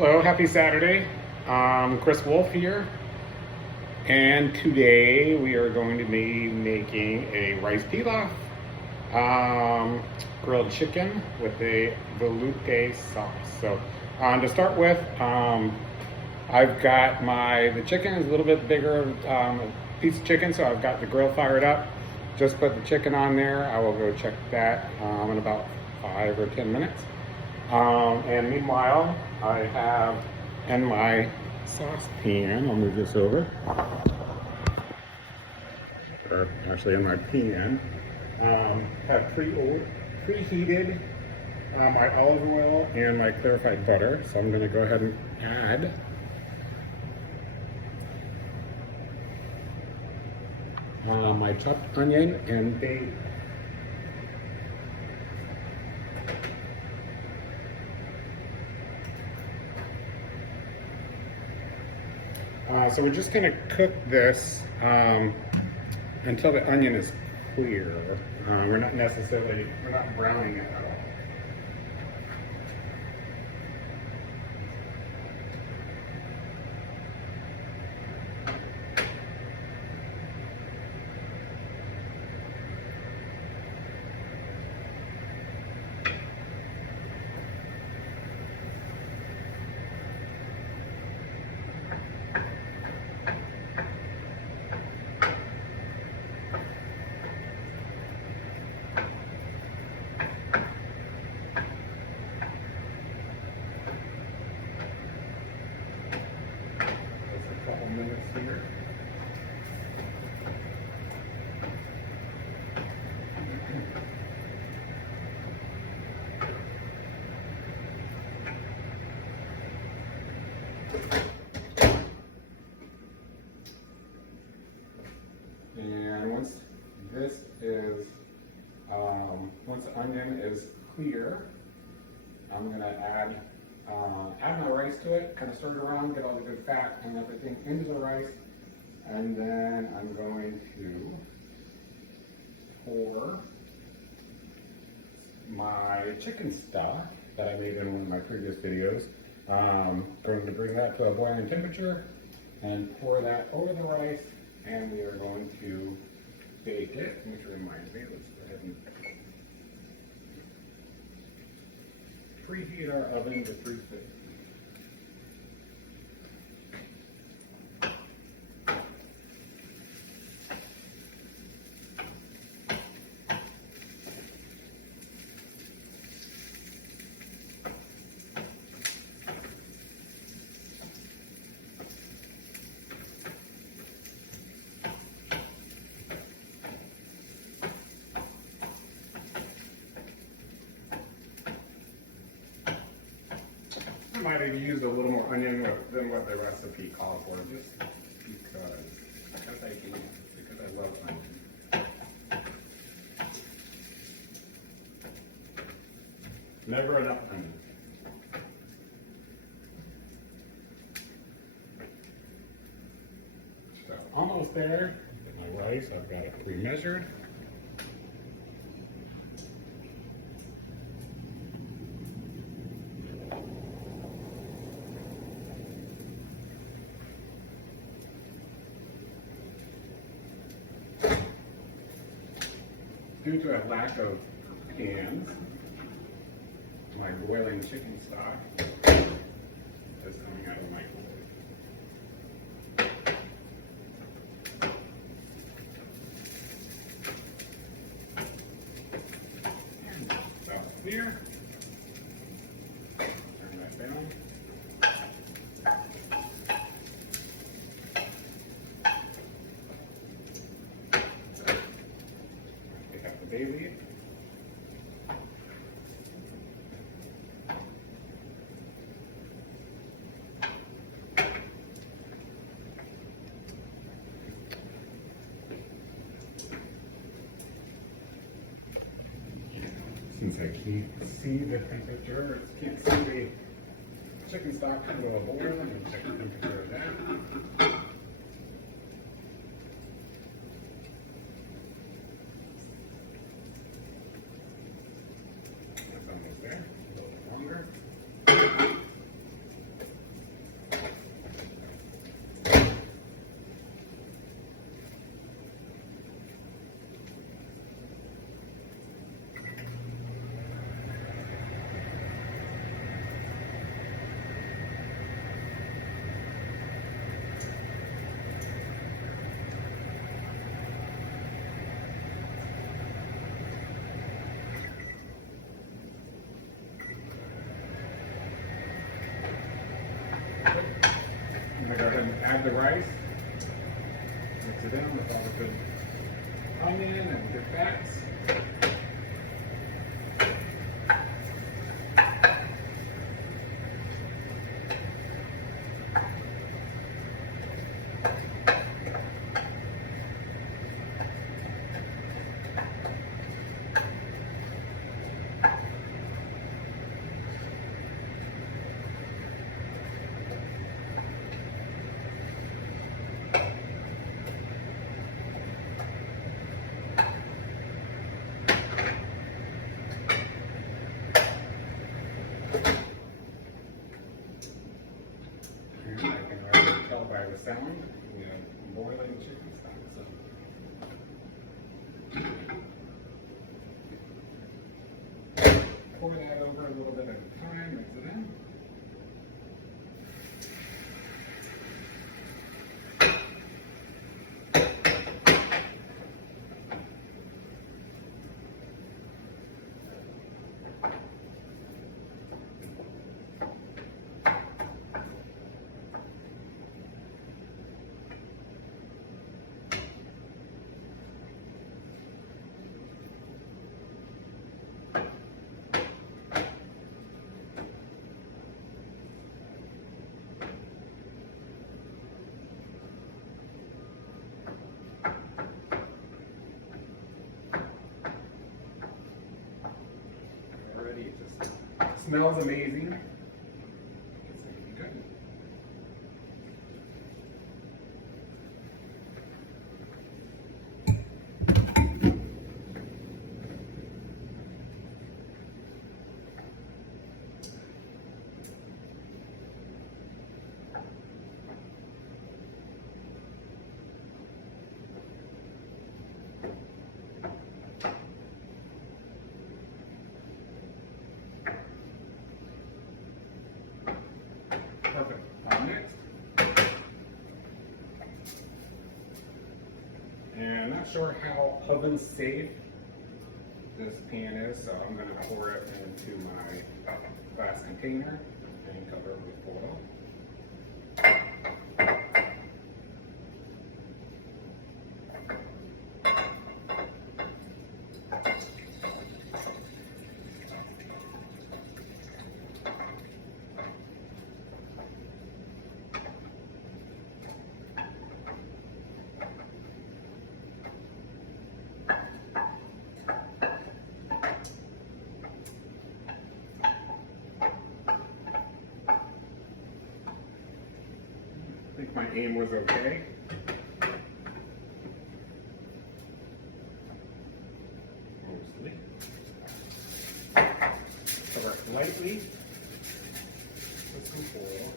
Hello, happy Saturday. Chris Wolf here, and today we are going to be making a rice pilaf, grilled chicken with a velouté sauce. So, to start with, I've got the chicken is a little bit bigger piece of chicken, so I've got the grill fired up. Just put the chicken on there. I will go check that in about 5 or 10 minutes. And meanwhile, I have in my saucepan, I'll move this over, or actually in my pan, have preheated my olive oil and my clarified butter. So I'm going to go ahead and add my chopped onion and bay. So we're just going to cook this until the onion is clear. We're not browning it at all. Minutes here. And once the onion is clear, I'm going to add my rice to it, kind of stir it around, get all the good fat and everything into the rice, and then I'm going to pour my chicken stock that I made in one of my previous videos. Going to bring that to a boiling temperature and pour that over the rice, and we are going to bake it, which reminds me, let's go ahead and preheat our oven to 350. I might have used a little more onion than what the recipe called for, just because I can, because I love onion. Never enough onion. So almost there. Get my rice, I've got it pre-measured. Due to a lack of pans, my boiling chicken stock is coming out of the microwave. And about clear. Turn that down. Bay leaf. Since I can't see the temperature, can't see the chicken stock to a boil, and check the temperature of that. That's almost there. A little bit longer. I'm going to go ahead and add the rice. Mix it in with all the good onion and good fats. And I can already tell by the sound, we have boiling chicken stock. So pour that over a little bit at a time, mix it in. Already it just smells amazing. It's going to be good. Perfect. Next. And I'm not sure how oven safe this pan is, so I'm going to pour it into my glass container and cover it with foil. I think my aim was okay. Mostly. Cover it lightly with some foil.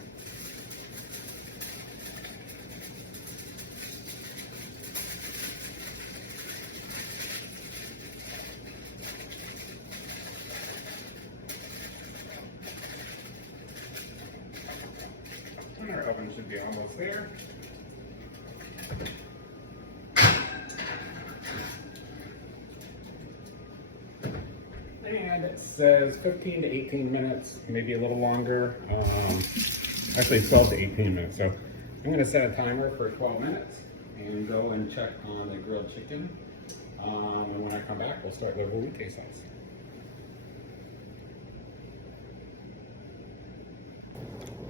And our oven should be almost there. And it says 15 to 18 minutes, maybe a little longer. Actually 12 to 18 minutes. So I'm going to set a timer for 12 minutes and go and check on the grilled chicken. And when I come back, we'll start the velouté sauce.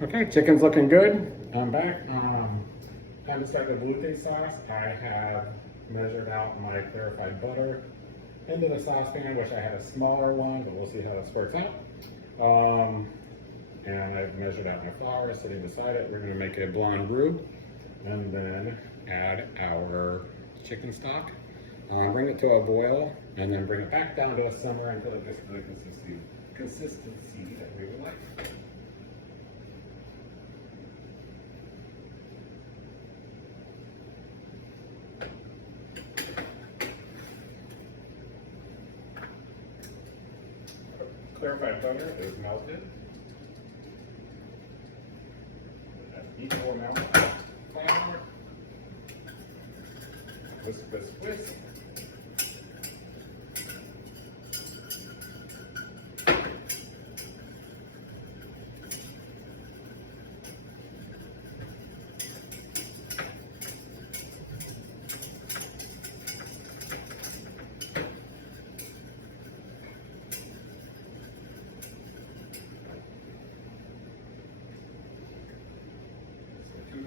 Okay, chicken's looking good. I'm back. Time to start the velouté sauce. I have measured out my clarified butter into the saucepan. Wish I had a smaller one, but we'll see how this works out. And I've measured out my flour sitting beside it. We're going to make a blonde roux and then add our chicken stock. Bring it to a boil and then bring it back down to a simmer until it gets to the consistency that we would like. Clarified butter is melted. An equal amount of flour. Whisk, whisk, whisk.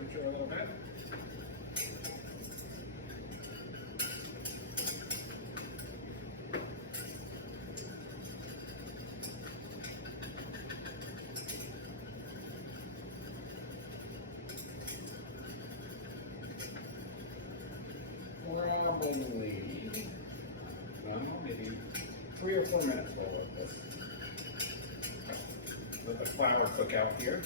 temperature a little bit. Probably, I don't know, maybe 3 or 4 minutes we'll let this. Let the flour cook out here.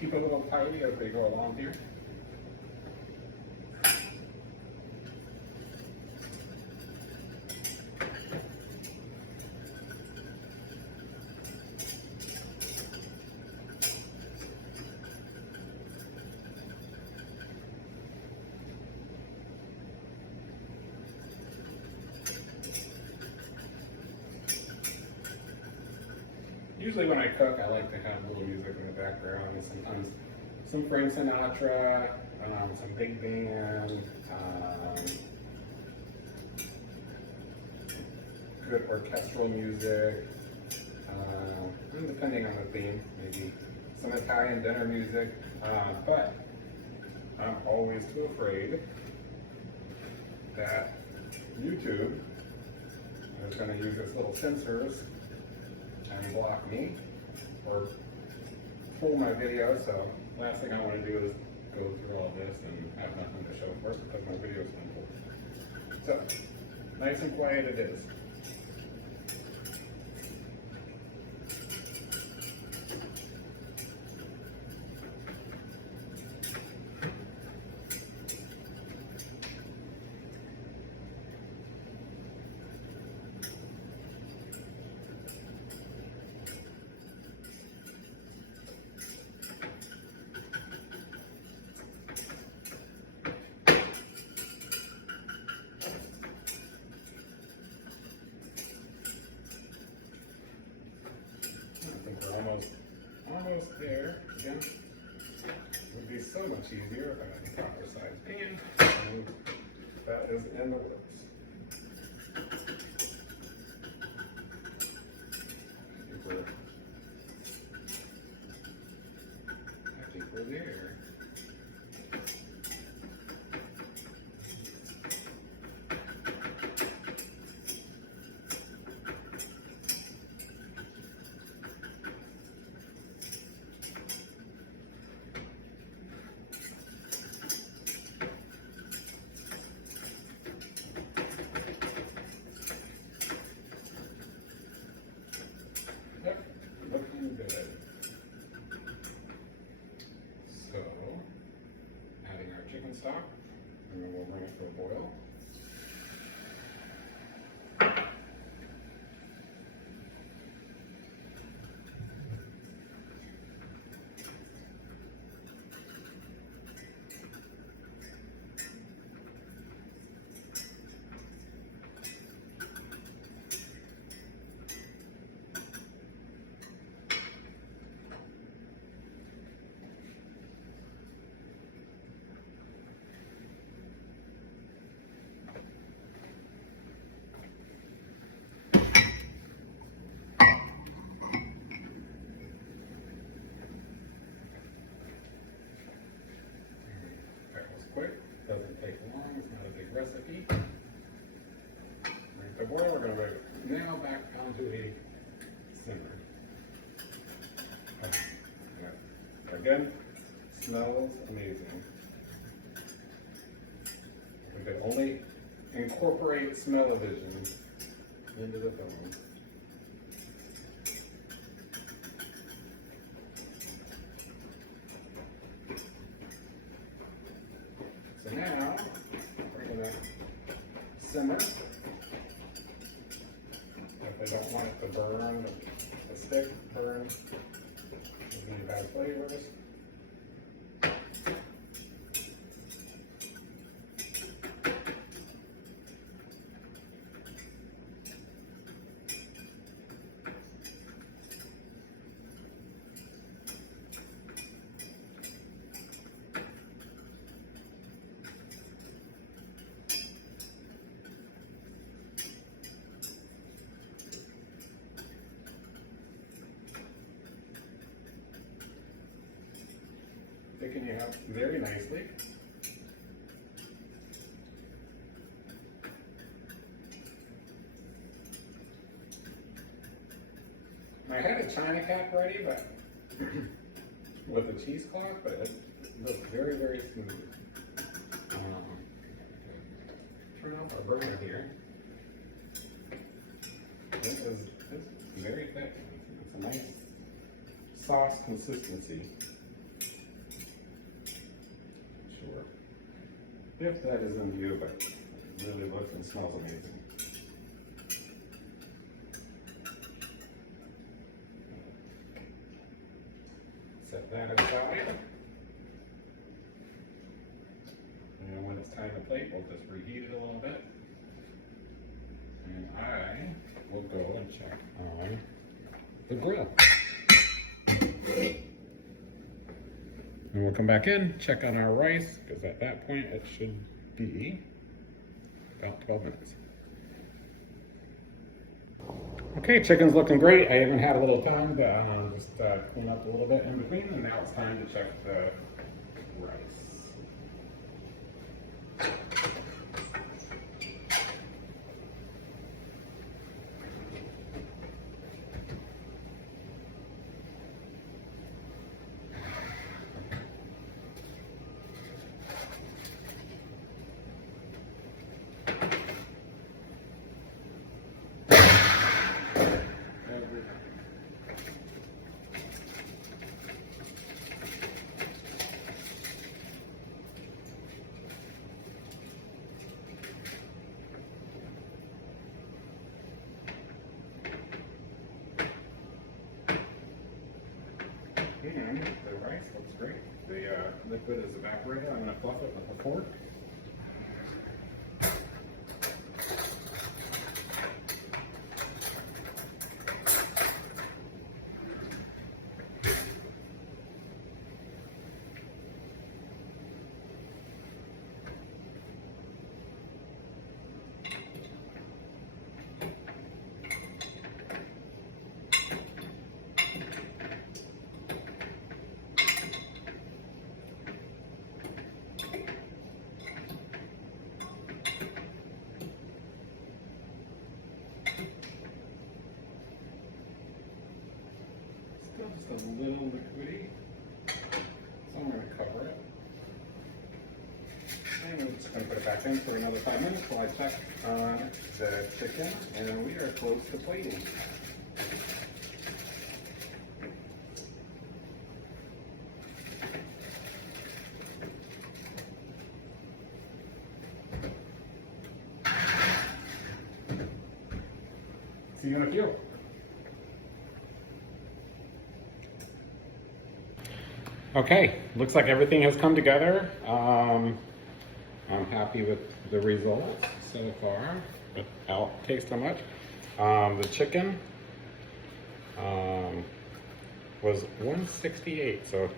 Keep a little tidy as they go along here. Usually when I cook, I like to have a little music in the background. Sometimes some Frank Sinatra, some big band, good orchestral music, and depending on the theme, maybe some Italian dinner music. But I'm always too afraid that YouTube is going to use its little sensors and block me or pull my video. So last thing I want to do is go through all this and have nothing to show for it because my video is going to pull. So nice and quiet it is. I think we're almost there. Again, it would be so much easier if I had a proper size pan. And that is in the works. I think we're there. Yep, looking good. So, adding our chicken stock, and then we'll bring it to a boil. Quick, doesn't take long, it's not a big recipe. Bring the boil, we're going to bring it now back onto a simmer. Again, smells amazing. We could only incorporate smell-o-vision into the film. So now, we're going to simmer. If I don't want it to burn, the stick burn, Any bad flavors. Thicken you up very nicely. I had a China cap ready, but with a cheesecloth, but it looks very, very smooth. Turn off our burner here. This is very thick. It's a nice sauce consistency. Sure. If that is in view, but it really looks and smells amazing. Set that aside. And when it's time to plate, we'll just reheat it a little bit. And I will go and check on the grill. And we'll come back in, check on our rice, because at that point it should be about 12 minutes. Okay, chicken's looking great. I even had a little time to just clean up a little bit in between, and now it's time to check the rice. And the rice looks great. The liquid is evaporated. I'm going to fluff it with a fork. Just a little liquidy, so I'm going to cover it. And we're just going to put it back in for another 5 minutes while I check on the chicken, and we are close to plating. See you in a few. Okay, looks like everything has come together. I'm happy with the results so far, without tasting much. The chicken was 168, so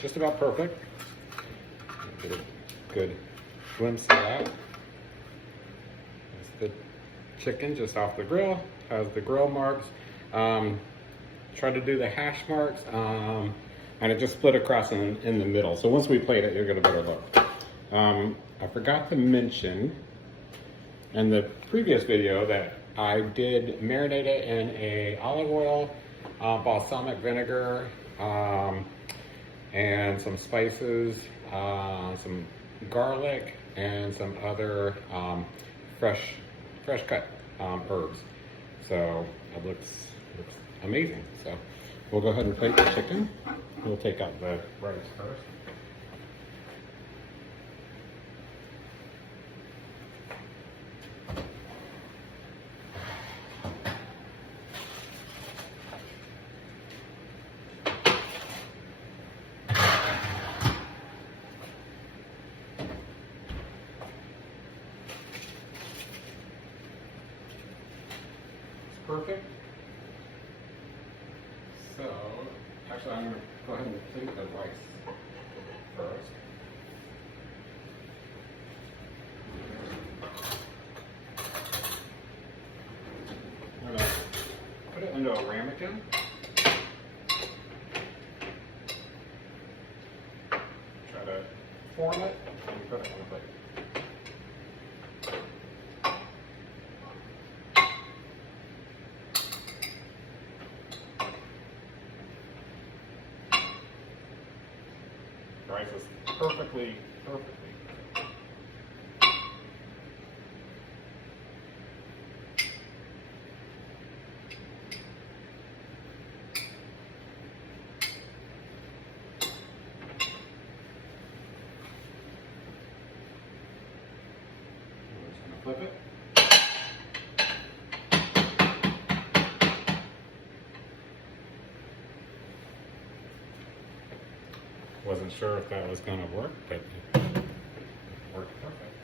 just about perfect. Get a good glimpse of that. That's the chicken just off the grill. Has the grill marks. Tried to do the hash marks. And it just split across in the middle. So once we plate it, you'll get a better look. I forgot to mention in the previous video that I did marinate it in a olive oil, balsamic vinegar, and some spices, some garlic, and some other fresh cut herbs. So it looks amazing. So we'll go ahead and plate the chicken. We'll take out the rice first. So, actually I'm going to go ahead and plate the rice first. I'm going to put it into a ramekin. Try to form it and put it on the plate. Rice is perfectly cooked. I'm just going to flip it. Wasn't sure if that was going to work, but it worked perfect.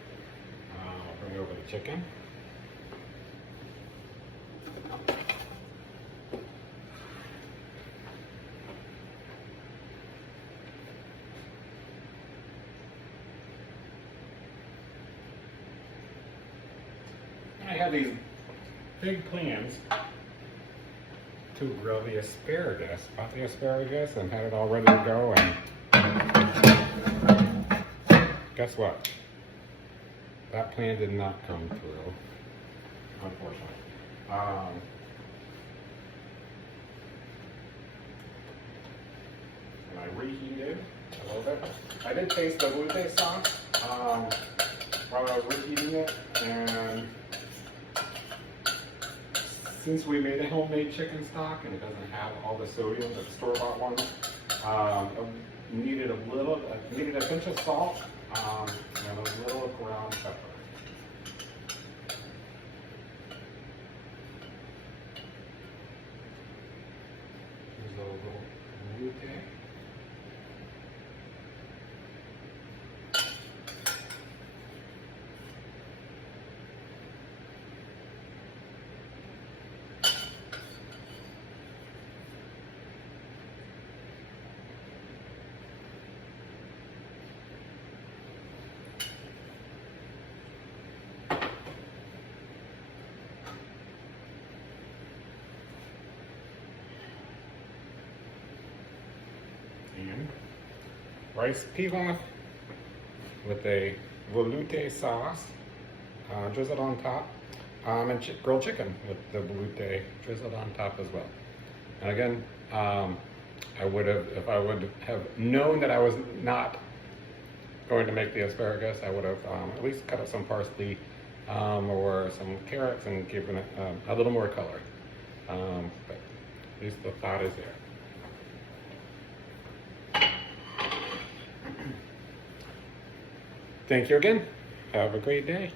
I'll bring over the chicken. I had these big plans to grill the asparagus. Bought the asparagus and had it all ready to go, and guess what? That plan did not come through, unfortunately. And I reheated a little bit. I did taste the velouté sauce while I was reheating it, and since we made a homemade chicken stock and it doesn't have all the sodium that the store-bought ones, needed a pinch of salt and a little ground pepper. Here's a little velouté. And rice pilaf with a velouté sauce drizzled on top, and grilled chicken with the velouté drizzled on top as well. And again, if I would have known that I was not going to make the asparagus, I would have at least cut up some parsley or some carrots and given it a little more color. But at least the thought is there. Thank you again. Have a great day.